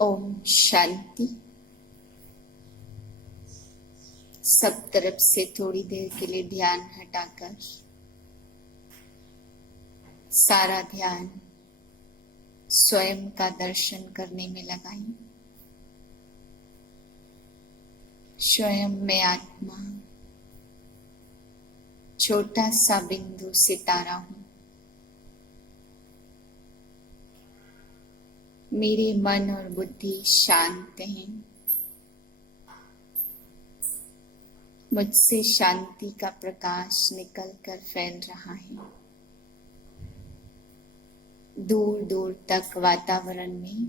ओम शांति। सब तरफ से थोड़ी देर के लिए ध्यान हटाकर सारा ध्यान स्वयं का दर्शन करने में लगाएं। स्वयं में आत्मा छोटा सा बिंदु सितारा हूं। मेरे मन और बुद्धि शांत हैं। मुझसे शांति का प्रकाश निकलकर फैल रहा है। दूर दूर तक वातावरण में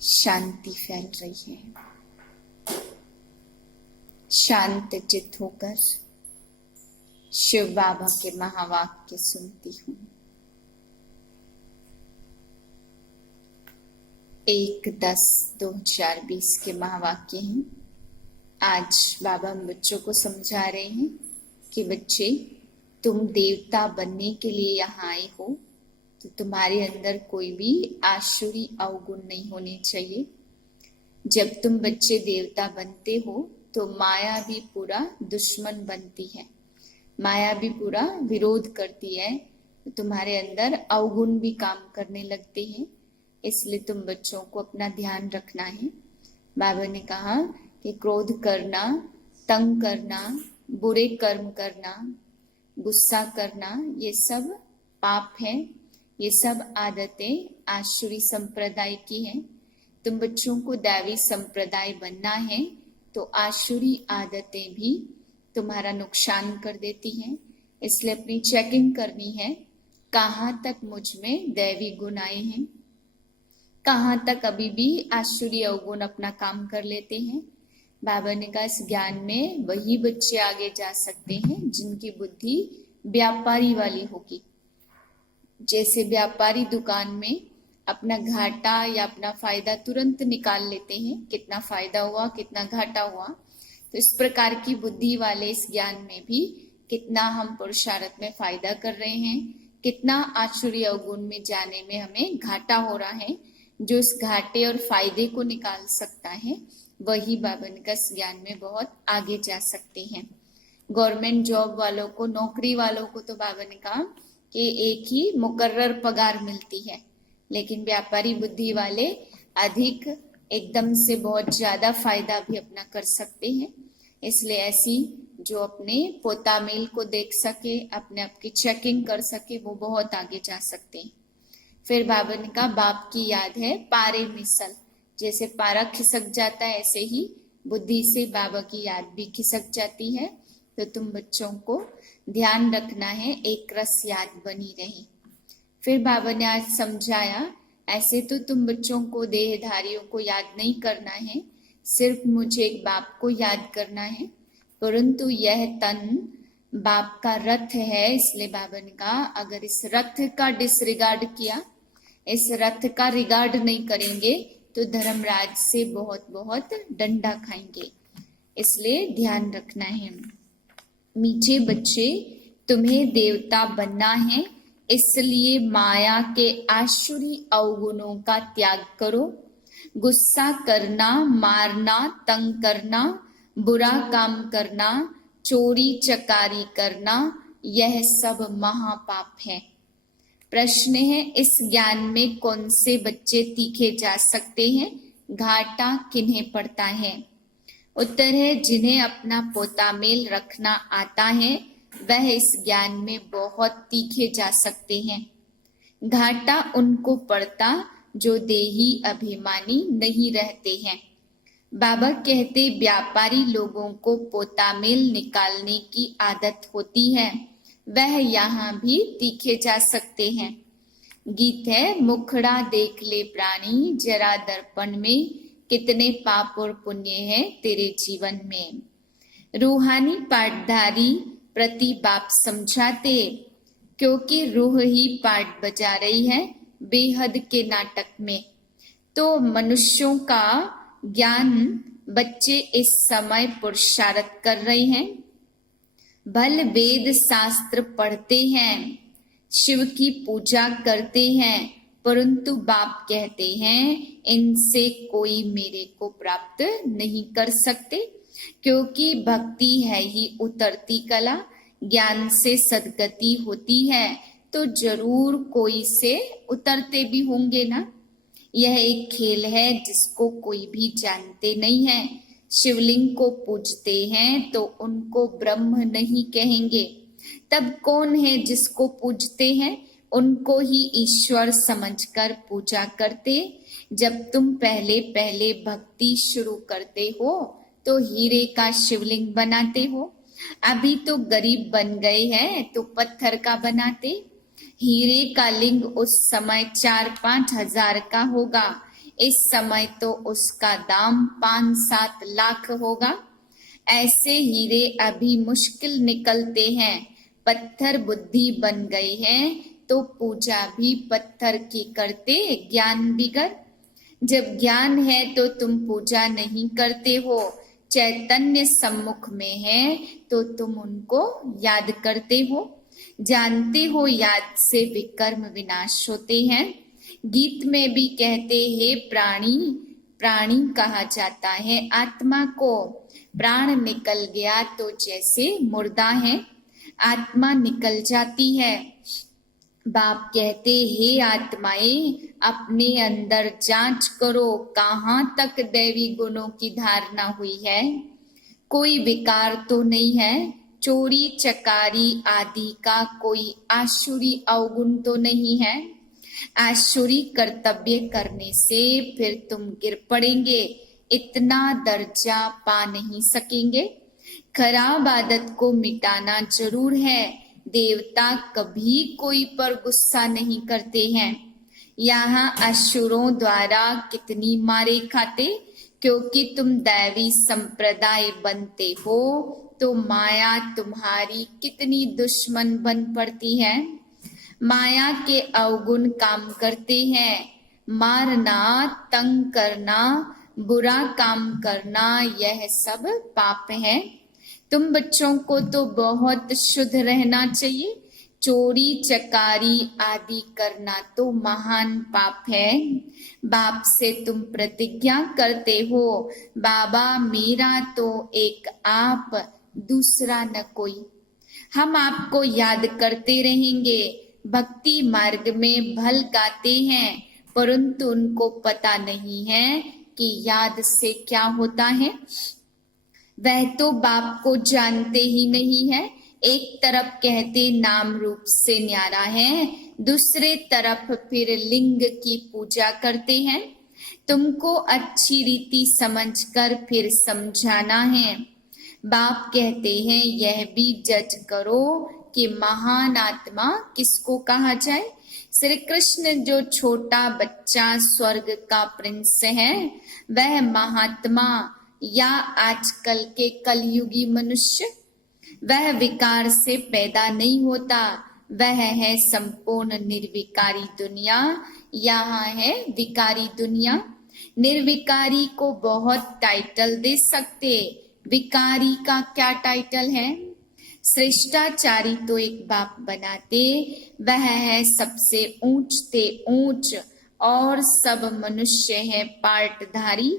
शांति फैल रही है। शांत चित्त होकर शिव बाबा के महावाक्य सुनती हूँ। 1/10/2020 के महावाक्य हैं। आज बाबा हम बच्चों को समझा रहे हैं कि बच्चे, तुम देवता बनने के लिए यहाँ आए हो, तो तुम्हारे अंदर कोई भी आसुरी अवगुण नहीं होने चाहिए। जब तुम बच्चे देवता बनते हो तो माया भी पूरा दुश्मन बनती है, माया भी पूरा विरोध करती है, तो तुम्हारे अंदर अवगुण भी काम करने लगते हैं। इसलिए तुम बच्चों को अपना ध्यान रखना है। बाबा ने कहा कि क्रोध करना, तंग करना, बुरे कर्म करना, गुस्सा करना, ये सब पाप है। ये सब आदतें आसुरी संप्रदाय की हैं। तुम बच्चों को दैवी संप्रदाय बनना है तो आसुरी आदतें भी तुम्हारा नुकसान कर देती हैं। इसलिए अपनी चेकिंग करनी है, कहाँ तक मुझ में दैवी गुण आए हैं, कहाँ तक अभी भी आसुरी अवगुण अपना काम कर लेते हैं। बाबा ने कहा इस ज्ञान में वही बच्चे आगे जा सकते हैं जिनकी बुद्धि व्यापारी वाली होगी। जैसे व्यापारी दुकान में अपना घाटा या अपना फायदा तुरंत निकाल लेते हैं, कितना फायदा हुआ, कितना घाटा हुआ, तो इस प्रकार की बुद्धि वाले इस ज्ञान में भी कितना हम पुरुषार्थ में फायदा कर रहे हैं, कितना आसुरी अवगुण में जाने में हमें घाटा हो रहा है। जो इस घाटे और फायदे को निकाल सकता है वही बाबा का इस ज्ञान में बहुत आगे जा सकते हैं। गवर्नमेंट जॉब वालों को, नौकरी वालों को तो बाबा ने कहा कि एक ही मुकर्रर पगार मिलती है, लेकिन व्यापारी बुद्धि वाले अधिक, एकदम से बहुत ज्यादा फायदा भी अपना कर सकते हैं। इसलिए ऐसी जो अपने पोतामेल को देख सके, अपने आप की चेकिंग कर सके, वो बहुत आगे जा सकते हैं। फिर बाबा ने कहा बाप की याद है पारे मिसल। जैसे पारा खिसक जाता है ऐसे ही बुद्धि से बाबा की याद भी खिसक जाती है। तो तुम बच्चों को ध्यान रखना है, एक रस याद बनी रहे। फिर बाबा ने आज समझाया, ऐसे तो तुम बच्चों को, देहधारियों को याद नहीं करना है, सिर्फ मुझे एक बाप को याद करना है। परंतु यह तन बाप का रथ है। इसलिए बाबा ने कहा अगर इस रथ का डिसरिगार्ड किया, इस रथ का रिगार्ड नहीं करेंगे तो धर्मराज से बहुत बहुत डंडा खाएंगे। इसलिए ध्यान रखना है। मीठे बच्चे, तुम्हें देवता बनना है, इसलिए माया के आसुरी अवगुणों का त्याग करो। गुस्सा करना, मारना, तंग करना, बुरा काम करना, चोरी चकारी करना, यह सब महापाप है। प्रश्न है, इस ज्ञान में कौन से बच्चे तीखे जा सकते हैं? घाटा किन्हें पड़ता है? उत्तर है, जिन्हें अपना पोतामेल रखना आता है वह इस ज्ञान में बहुत तीखे जा सकते हैं। घाटा उनको पड़ता जो देही अभिमानी नहीं रहते हैं। बाबा कहते व्यापारी लोगों को पोतामेल निकालने की आदत होती है, वह यहाँ भी तीखे जा सकते हैं। गीत है, मुखड़ा देख ले प्राणी जरा दर्पण में, कितने पाप और पुण्य है तेरे जीवन में। रूहानी पाठधारी प्रति बाप समझाते, क्योंकि रूह ही पाठ बजा रही है बेहद के नाटक में। तो मनुष्यों का ज्ञान बच्चे इस समय पुरुषार्थ कर रहे हैं, भल वेद शास्त्र पढ़ते हैं, शिव की पूजा करते हैं, परंतु बाप कहते हैं इनसे कोई मेरे को प्राप्त नहीं कर सकते, क्योंकि भक्ति है ही उतरती कला, ज्ञान से सद्गति होती है, तो जरूर कोई से उतरते भी होंगे ना। यह एक खेल है जिसको कोई भी जानते नहीं है। शिवलिंग को पूजते हैं तो उनको ब्रह्म नहीं कहेंगे, तब कौन है जिसको पूजते हैं? उनको ही ईश्वर समझकर पूजा करते। जब तुम पहले पहले भक्ति शुरू करते हो तो हीरे का शिवलिंग बनाते हो, अभी तो गरीब बन गए हैं तो पत्थर का बनाते। हीरे का लिंग उस समय 4-5 हजार का होगा, इस समय तो उसका दाम 5-7 लाख होगा। ऐसे हीरे अभी मुश्किल निकलते हैं, पत्थर बुद्धि बन गए हैं तो पूजा भी पत्थर की करते, ज्ञान बिगर। जब ज्ञान है तो तुम पूजा नहीं करते हो, चैतन्य सम्मुख में है तो तुम उनको याद करते हो। जानते हो याद से विकर्म विनाश होते हैं। गीत में भी कहते हैं प्राणी, प्राणी कहा जाता है आत्मा को। प्राण निकल गया तो जैसे मुर्दा है, आत्मा निकल जाती है। बाप कहते हे आत्माएं, अपने अंदर जांच करो कहाँ तक दैवी गुणों की धारणा हुई है। कोई विकार तो नहीं है, चोरी चकारी आदि का कोई आसुरी अवगुण तो नहीं है। आसुरी कर्तव्य करने से फिर तुम गिर पड़ेंगे, इतना दर्जा पा नहीं सकेंगे। खराब आदत को मिटाना जरूर है। देवता कभी कोई पर गुस्सा नहीं करते हैं। यहाँ असुरों द्वारा कितनी मारे खाते, क्योंकि तुम दैवी संप्रदाय बनते हो तो माया तुम्हारी कितनी दुश्मन बन पड़ती है। माया के अवगुण काम करते हैं, मारना, तंग करना, बुरा काम करना, यह सब पाप है। तुम बच्चों को तो बहुत शुद्ध रहना चाहिए, चोरी चकारी आदि करना तो महान पाप है। बाप से तुम प्रतिज्ञा करते हो, बाबा मेरा तो एक आप, दूसरा न कोई। हम आपको याद करते रहेंगे। भक्ति मार्ग में भल गाते हैं, परंतु उनको पता नहीं है कि याद से क्या होता है। वह तो बाप को जानते ही नहीं है। एक तरफ कहते नाम रूप से न्यारा है, दूसरे तरफ फिर लिंग की पूजा करते हैं। तुमको अच्छी रीति समझकर फिर समझाना है। बाप कहते हैं यह भी जज करो कि महान आत्मा किसको कहा जाए। श्री कृष्ण जो छोटा बच्चा स्वर्ग का प्रिंस है, वह महात्मा या आजकल के कलयुगी मनुष्य, वह विकार से पैदा नहीं होता। वह है संपूर्ण निर्विकारी दुनिया, यहाँ है विकारी दुनिया। निर्विकारी को बहुत टाइटल दे सकते, विकारी का क्या टाइटल है। श्रेष्ठाचारी तो एक बाप बनाते, वह है सबसे ऊंचते ऊंच, और सब मनुष्य है पार्टधारी,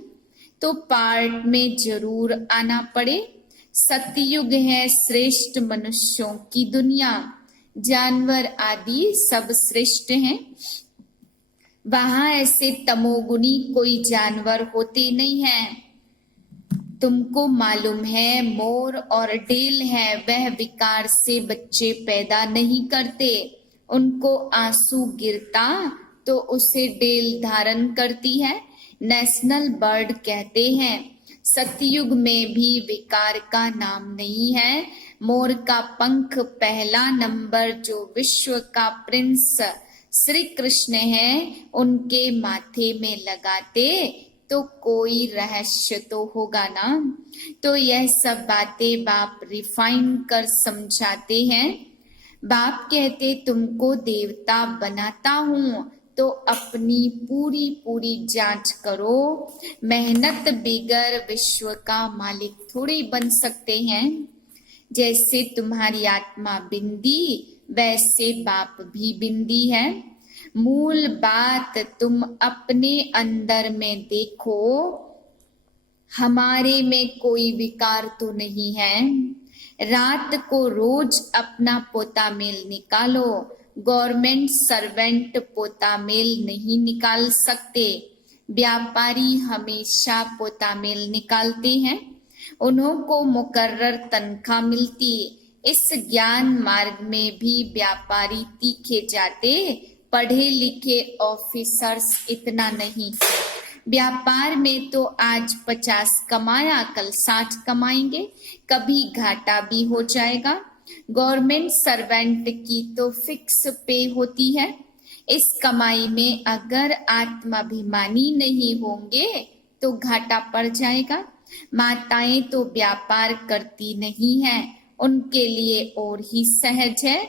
तो पार्ट में जरूर आना पड़े। सतयुग है श्रेष्ठ मनुष्यों की दुनिया, जानवर आदि सब श्रेष्ठ हैं। वहां ऐसे तमोगुनी कोई जानवर होते नहीं हैं। तुमको मालूम है मोर और डेल है, वह विकार से बच्चे पैदा नहीं करते। उनको आंसू गिरता तो उसे डेल धारण करती है, नेशनल बर्ड कहते हैं। सतयुग में भी विकार का नाम नहीं है। मोर का पंख पहला नंबर जो विश्व का प्रिंस श्री कृष्ण है, उनके माथे में लगाते तो कोई रहस्य तो होगा ना। तो यह सब बातें बाप रिफाइन कर समझाते हैं। बाप कहते तुमको देवता बनाता हूँ तो अपनी पूरी पूरी जांच करो। मेहनत बिगर विश्व का मालिक थोड़ी बन सकते हैं। जैसे तुम्हारी आत्मा बिंदी, वैसे बाप भी बिंदी है। मूल बात तुम अपने अंदर में देखो, हमारे में कोई विकार तो नहीं है। रात को रोज अपना पोता मेल निकालो, गवर्नमेंट सर्वेंट पोता मेल नहीं निकाल सकते। व्यापारी हमेशा पोता मेल निकालते हैं, उन्हों को मुकर्रर तनख्वाह मिलती। इस ज्ञान मार्ग में भी व्यापारी तीखे जाते, पढ़े लिखे ऑफिसर्स इतना नहीं। व्यापार में तो आज 50 कमाया कल 60 कमाएंगे, कभी घाटा भी हो जाएगा। गवर्नमेंट सर्वेंट की तो फिक्स पे होती है। इस कमाई में अगर आत्माभिमानी नहीं होंगे तो घाटा पड़ जाएगा। माताएं तो व्यापार करती नहीं हैं, उनके लिए और ही सहज है।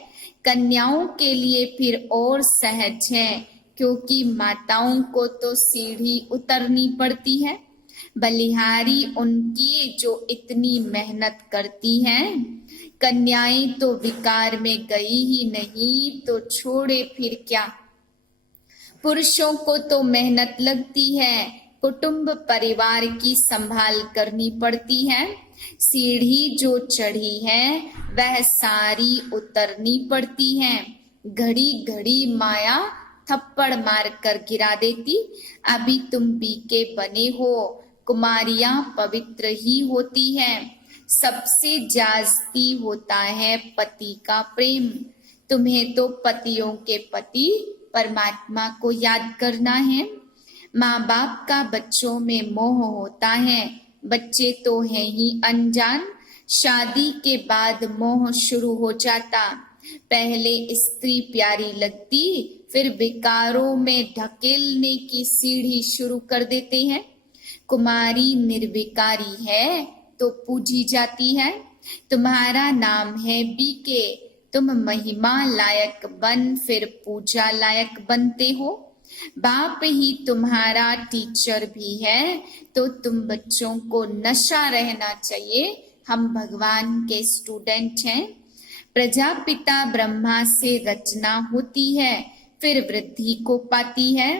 कन्याओं के लिए फिर और सहज है, क्योंकि माताओं को तो सीढ़ी उतरनी पड़ती है। बलिहारी उनकी जो इतनी मेहनत करती हैं। कन्याएं तो विकार में गई ही नहीं तो छोड़े फिर क्या। पुरुषों को तो मेहनत लगती है, कुटुंब परिवार की संभाल करनी पड़ती है। सीढ़ी जो चढ़ी है वह सारी उतरनी पड़ती है। घड़ी घड़ी माया थप्पड़ मार कर गिरा देती। अभी तुम बीके बने हो, कुमारियां पवित्र ही होती हैं। सबसे जास्ती होता है पति का प्रेम। तुम्हें तो पतियों के पति परमात्मा को याद करना है। माँ बाप का बच्चों में मोह होता है, बच्चे तो हैं ही अनजान। शादी के बाद मोह शुरू हो जाता। पहले स्त्री प्यारी लगती, फिर विकारों में ढकेलने की सीढ़ी शुरू कर देते हैं। कुमारी निर्विकारी है तो पूजी जाती है। तुम्हारा नाम है बीके, तुम महिमा लायक बन फिर पूजा लायक बनते हो। बाप ही तुम्हारा टीचर भी है तो तुम बच्चों को नशा रहना चाहिए, हम भगवान के स्टूडेंट हैं। प्रजापिता ब्रह्मा से रचना होती है, फिर वृद्धि को पाती है।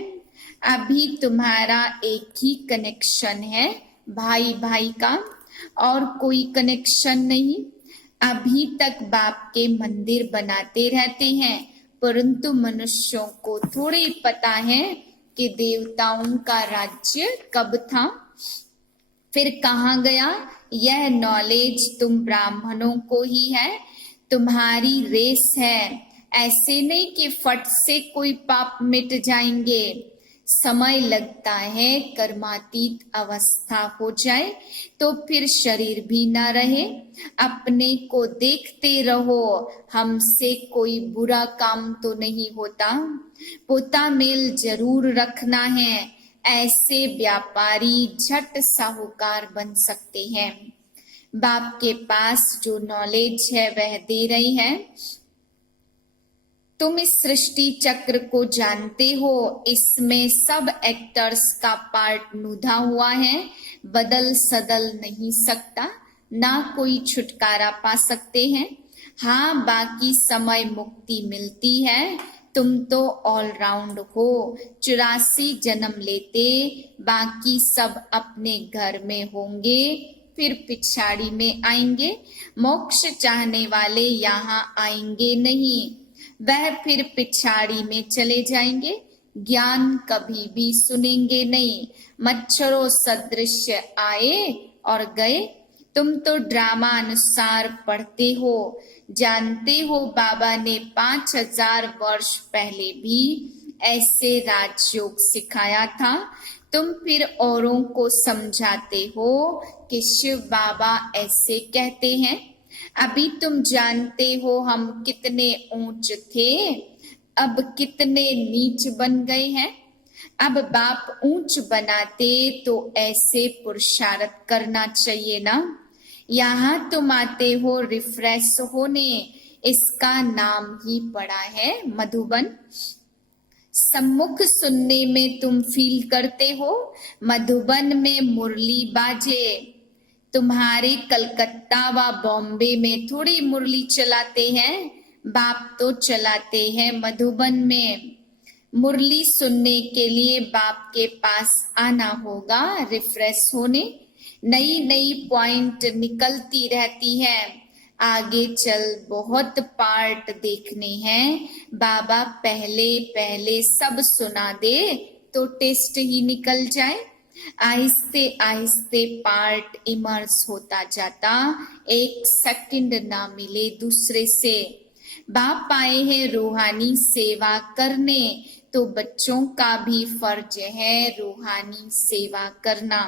अभी तुम्हारा एक ही कनेक्शन है भाई भाई का, और कोई कनेक्शन नहीं। अभी तक बाप के मंदिर बनाते रहते हैं, परंतु मनुष्यों को थोड़ी पता है कि देवताओं का राज्य कब था, फिर कहाँ गया। यह नॉलेज तुम ब्राह्मणों को ही है, तुम्हारी रेस है। ऐसे नहीं कि फट से कोई पाप मिट जाएंगे, समय लगता है। कर्मातीत अवस्था हो जाए तो फिर शरीर भी ना रहे। अपने को देखते रहो, हमसे कोई बुरा काम तो नहीं होता। पोता मेल जरूर रखना है, ऐसे व्यापारी झट साहूकार बन सकते हैं। बाप के पास जो नॉलेज है वह दे रही है। तुम इस सृष्टि चक्र को जानते हो, इसमें सब एक्टर्स का पार्ट नुधा हुआ है, बदल सदल नहीं सकता, ना कोई छुटकारा पा सकते हैं। हाँ, बाकी समय मुक्ति मिलती है। तुम तो ऑलराउंड हो, 84 जन्म लेते, बाकी सब अपने घर में होंगे, फिर पिछाड़ी में आएंगे। मोक्ष चाहने वाले यहाँ आएंगे नहीं, वह फिर पिछाड़ी में चले जाएंगे। ज्ञान कभी भी सुनेंगे नहीं, मच्छरों सदृश आए और गए। तुम तो ड्रामा अनुसार पढ़ते हो, जानते हो बाबा ने 5000 वर्ष पहले भी ऐसे राजयोग सिखाया था। तुम फिर औरों को समझाते हो कि शिव बाबा ऐसे कहते हैं। अभी तुम जानते हो हम कितने ऊंच थे, अब कितने नीच बन गए हैं। अब बाप ऊंच बनाते तो ऐसे पुरुषार्थ करना चाहिए ना। यहाँ तुम आते हो रिफ्रेश होने, इसका नाम ही पड़ा है मधुबन। सम्मुख सुनने में तुम फील करते हो, मधुबन में मुरली बाजे। तुम्हारे कलकत्ता व बॉम्बे में थोड़ी मुरली चलाते हैं, बाप तो चलाते हैं मधुबन में। मुरली सुनने के लिए बाप के पास आना होगा, रिफ्रेश होने। नई नई पॉइंट निकलती रहती है, आगे चल बहुत पार्ट देखने हैं। बाबा पहले पहले सब सुना दे तो टेस्ट ही निकल जाए। आहिस्ते आहिस्ते पार्ट इमर्स होता जाता, एक सेकंड ना मिले दूसरे से। बाप आए हैं रूहानी सेवा करने, तो बच्चों का भी फर्ज है रूहानी सेवा करना।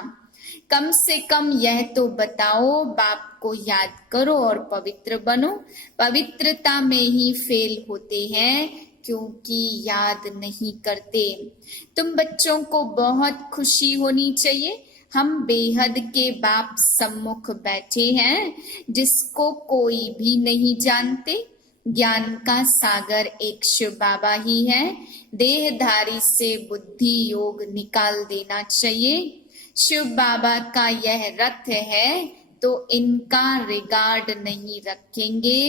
कम से कम यह तो बताओ, बाप को याद करो और पवित्र बनो। पवित्रता में ही फेल होते हैं, क्योंकि याद नहीं करते। तुम बच्चों को बहुत खुशी होनी चाहिए, हम बेहद के बाप सम्मुख बैठे हैं, जिसको कोई भी नहीं जानते। ज्ञान का सागर एक शिव बाबा ही है। देहधारी से बुद्धि योग निकाल देना चाहिए। शिव बाबा का यह रथ है, तो इनका रिगार्ड नहीं रखेंगे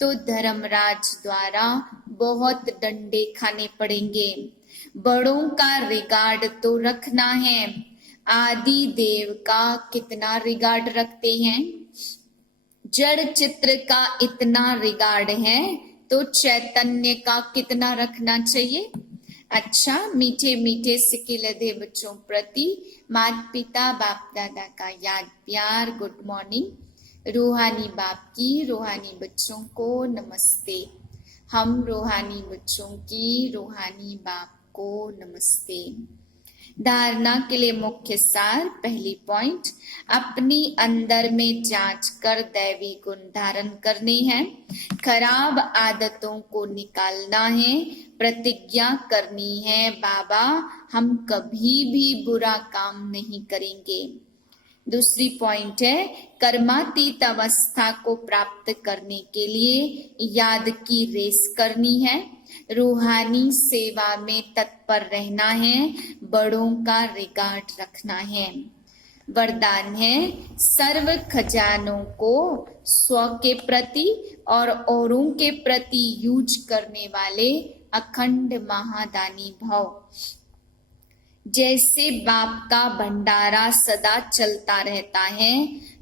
तो धर्मराज द्वारा बहुत डंडे खाने पड़ेंगे। बड़ों का रिगार्ड तो रखना है। आदि देव का कितना रिगार्ड रखते हैं? जड़ चित्र का इतना रिगार्ड है, तो चैतन्य का कितना रखना चाहिए? अच्छा, मीठे मीठे सिकिलधे बच्चों प्रति माता पिता बाप दादा का याद प्यार, गुड मॉर्निंग। रूहानी बाप की रूहानी बच्चों को नमस्ते। हम रूहानी बच्चों की रूहानी बाप को नमस्ते। धारणा के लिए मुख्य सार, पहली पॉइंट, अपनी अंदर में जांच कर दैवी गुण धारण करने हैं। खराब आदतों को निकालना है। प्रतिज्ञा करनी है, बाबा हम कभी भी बुरा काम नहीं करेंगे। दूसरी पॉइंट है, कर्मातीत अवस्था को प्राप्त करने के लिए याद की रेस करनी है। रूहानी सेवा में तत्पर रहना है, बड़ों का रिगार्ड रखना है। वरदान है, सर्व खजानों को स्व के प्रति और औरों के प्रति यूज करने वाले अखंड महादानी भव। जैसे बाप का भंडारा सदा चलता रहता है,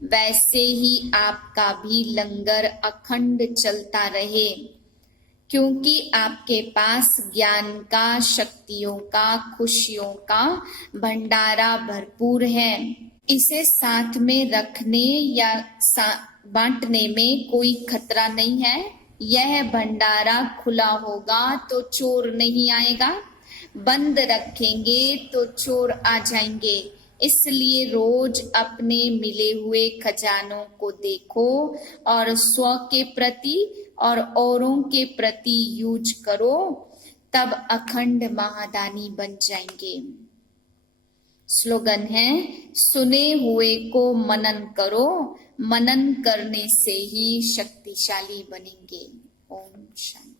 वैसे ही आपका भी लंगर अखंड चलता रहे, क्योंकि आपके पास ज्ञान का, शक्तियों का, खुशियों का भंडारा भरपूर है। इसे साथ में रखने या बांटने में कोई खतरा नहीं है। यह भंडारा खुला होगा तो चोर नहीं आएगा, बंद रखेंगे तो चोर आ जाएंगे। इसलिए रोज अपने मिले हुए खजानों को देखो और स्व के प्रति और औरों के प्रति यूज करो, तब अखंड महादानी बन जाएंगे। स्लोगन है, सुने हुए को मनन करो, मनन करने से ही शक्तिशाली बनेंगे। ओम शांति।